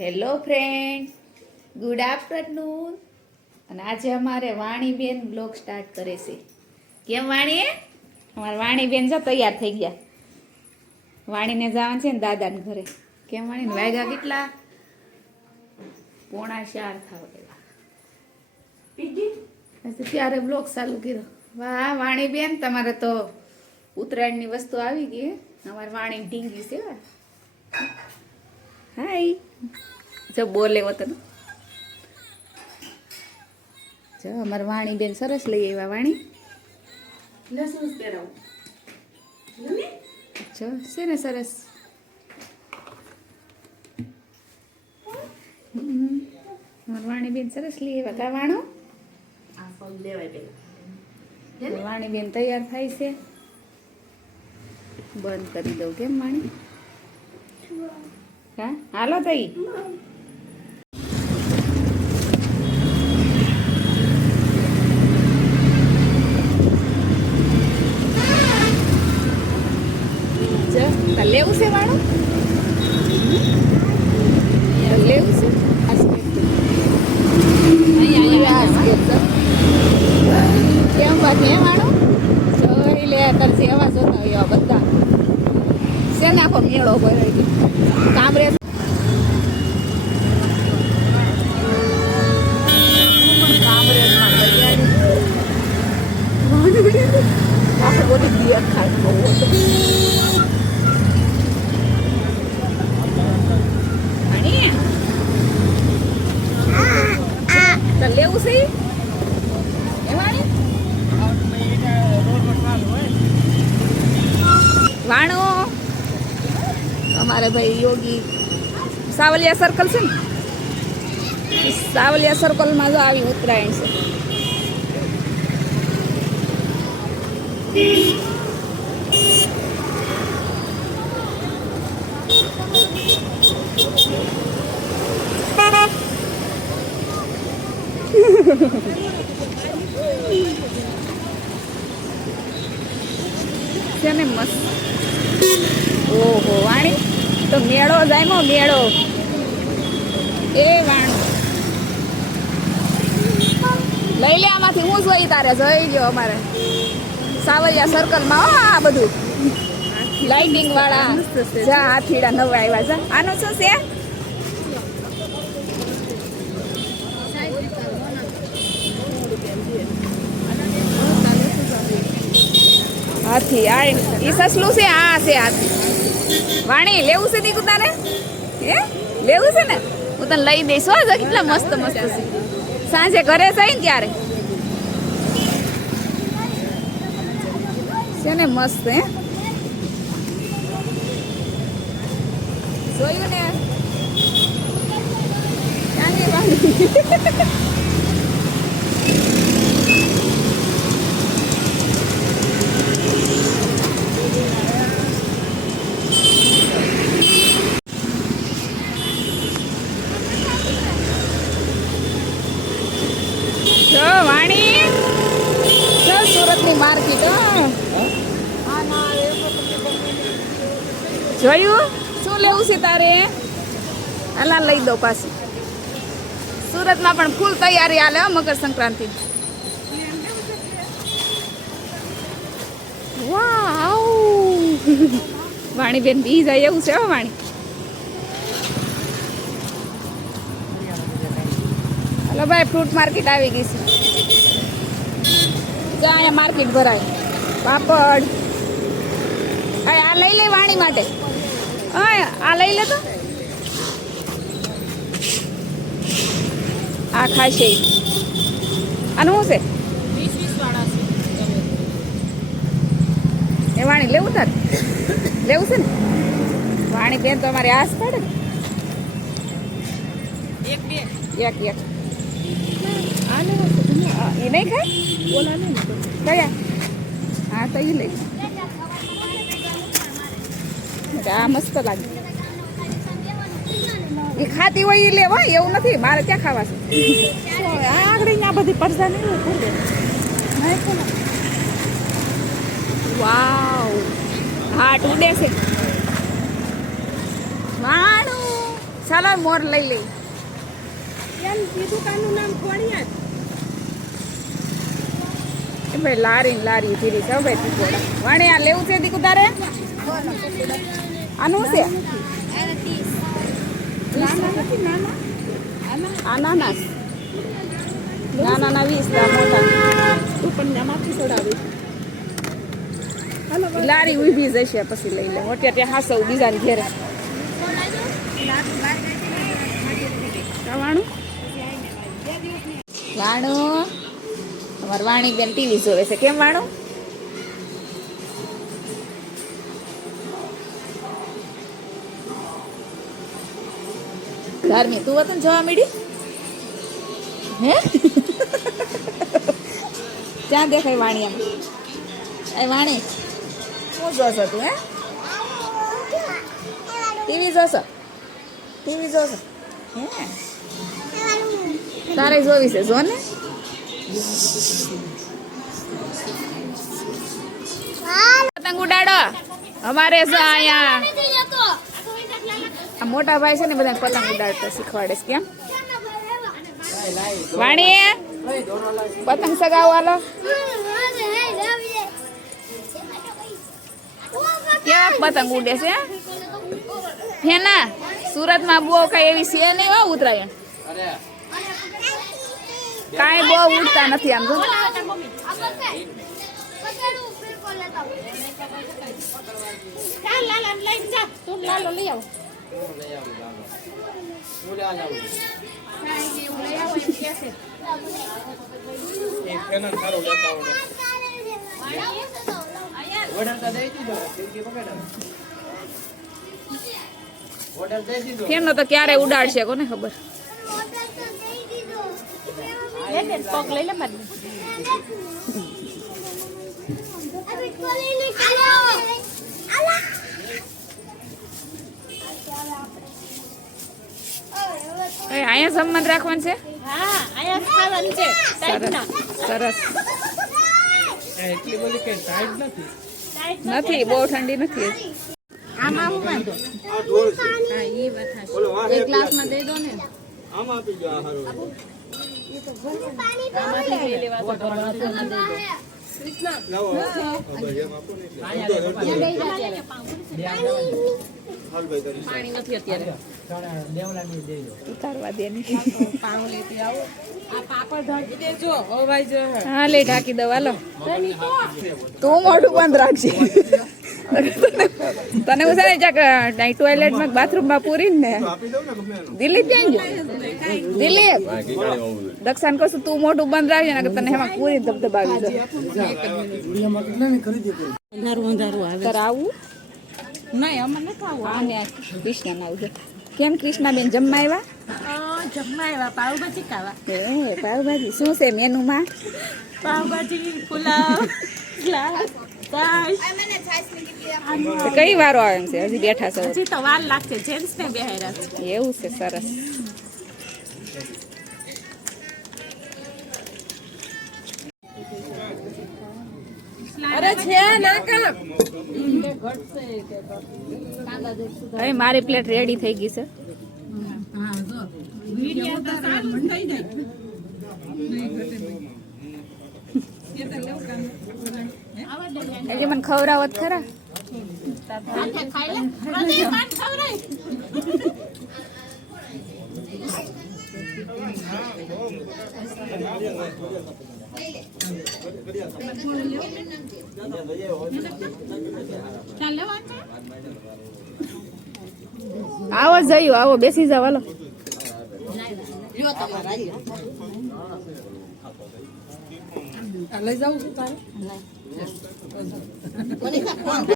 Hello friends, good afternoon. અને આજે અમારે વાણીબેન બ્લોગ સ્ટાર્ટ કરે છે. કેમ વાણી? અમારે વાણીબેન જો તૈયાર થઈ ગયા. વાણીને જવાનું છે ને દાદાને ઘરે. કેમ વાણીને વાગ્યા કેટલા? 3:45 થવા ગયા. ત્યારે બ્લોગ ચાલુ કર્યો. વાહ વાણીબેન, તમારે તો ઉત્તરાયણની વસ્તુ આવી ગઈ. અમારે વાણી ઢીંગી છે. હાય જો બોલે વતન જો અમારે વાણી બેન સરસ લઈ આવ્યા. વાણી લસણ પહેરાવું જો છે ને સરસ. અમારે વાણી બેન સરસ લઈ આવ્યા. કા વાણો વાણી બેન તૈયાર થાય છે. બંધ કરી દઉં કેમ વાણી? હા હાલો તઈ. લેવું છે વાળું? લેવું છે કેમ બાકી હે વાળું? જોઈ લે તાર જેવા જોતા એવા બધા છે ને. આખો મેળો ભરાઈ ગયો. કામરેજ લેવું છે વાણો. અમારે ભાઈ યોગી સાવલિયા સર્કલ છે ને, સાવલિયા સર્કલમાં જો આવી ઉત્તરાયણ છે. છે ને મસ્ત. ઓહો વાણી તો મેળો જાયમો મેળો. એ વાણો લઈ લે આમાંથી. હું જોઈ તારે જોઈ ગયો અમારે સાવલિયા સર્કલમાં. આ બધું લાઇટિંગ વાળા જા હાથીડા નવા આવ્યા છે. આનું શું છે? હાથી. આ ઈ સસલું છે. આ છે હાથી. વાણી લેવું છે દીકુ તારે? હે લેવું છે ને? હું તને લઈ દઈશ. હો કેટલા મસ્ત મસ્ત છે. સાંજે ઘરે જઈ ને ત્યારે છે ને મસ્ત. હે જોયું ને? વાણી સુરતની માર્કેટ. જોયું? શું લેવું છે તારે? અલા લઈ દો પાછી. સુરતમાં પણ ફૂલ તૈયારી હાલે મકર સંક્રાંતિ. વાવ વાણી બેન બી જાય એવું છે. હો વાણી હલો ભાઈ, ફ્રૂટ માર્કેટ આવી ગઈ છે. જ્યાં અહીંયા માર્કેટ ભરાય. પાપડ આ લઈ લે વાણી માટે. આ લઈ લે તો. આ ખાશે. આનું શું છે? એ વાણી લેવું તાર? લેવું છે ને? વાણી બેન તો અમારી આસ પડે. એક આ લેવા એ નહીં ખાય? બોલા નહીં કયા? હા તો એ લઈ. આ મસ્ત લાગે. એ ખાતી હોય એ લેવા, એવું નથી. મારે ક્યાં ખાવા છે? આગળ આ બધી પડદા નહીં. વાવ હાટ ઉડે છે. વાણું ચાલો મોર લઈ લઈ. એ ભાઈ લારી ઉભી છે ભાઈ તીકોડા. વાણી આ લેવું છે દીકુ તારે? આનું છે? આ નાના 20 મોટા. તું પણ આમાંથી છોડાવી. લારી ઉભી જશે પછી લઈ લે. મોટી ત્યાં હાસવ બીજાને ઘેરે. વાણું અમાર વાણી બેન ટીવી જોવે છે. કેમ વાણું? ધાર્મી તું વતન જોવા મળી? હે ક્યાં દેખાય વાણી? એમ એ વાણી શું જોશો તું? હે ટીવી જોશો? હે તારે જોવી છે? જો ને પતંગ ઉડાડો. અમારે જો અહીંયા આ મોટા ભાઈ છે ને બધા પતંગ ઉડાડતા શીખવાડે છે. કેમ વાણી પતંગ સગાવો હાલો? કેવા પતંગ ઉડે છે? હેના સુરતમાં બહુ કઈ એવી છે નહીં હો ઉત્તરાયણ. કાંઈ બહુ ઉડતા નથી આમ જો. ફેનો તો ક્યારે ઉડાડશે કોને ખબર. પગ લઈ લે મારી. અહીંયા સંબંધ રાખવાનું છે. સરસ. નથી બહુ ઠંડી નથી. એક ગ્લાસમાં દઈ દો ને. પાણી નથી અત્યારે. ઉતારવા દે હા લે ઢાંકી દો. હાલો તું મોઢું બંધ રાખજે. તને હું છે ને ટોયલેટમાં બાથરૂમમાં પૂરીને ને દિલીપ ક્યાં ગયો? દિલીપ દક્ષાને કહું તું મોઢું બંધ રાખજે ને તને એમાં પૂરી ધબધબાવી દો. તારે આવું નહીં? અમે નથી આવું. હા ને કૃષ્ણ આવું. કેમ કૃષ્ણાબેન જમવા આવ્યા? પાવભાજી ખાવા. હે પાવભાજી શું છે મેનુમાં? પાવભાજી, પુલાવ, કઈ વારો આવે એમ છે? હજી બેઠા છો? હજી તો વાર લાગશે. જેન્ટ્સ ને બેહાર્યા છે. એવું છે. સરસ. અરે છે ના કા. હવે મારી પ્લેટ રેડી થઈ ગઈ છે. હજી મને ખવડાવત ખરા? આવો જયું. આવો બેસી જાવ. હાલો લઈ જાઉં છું તારે.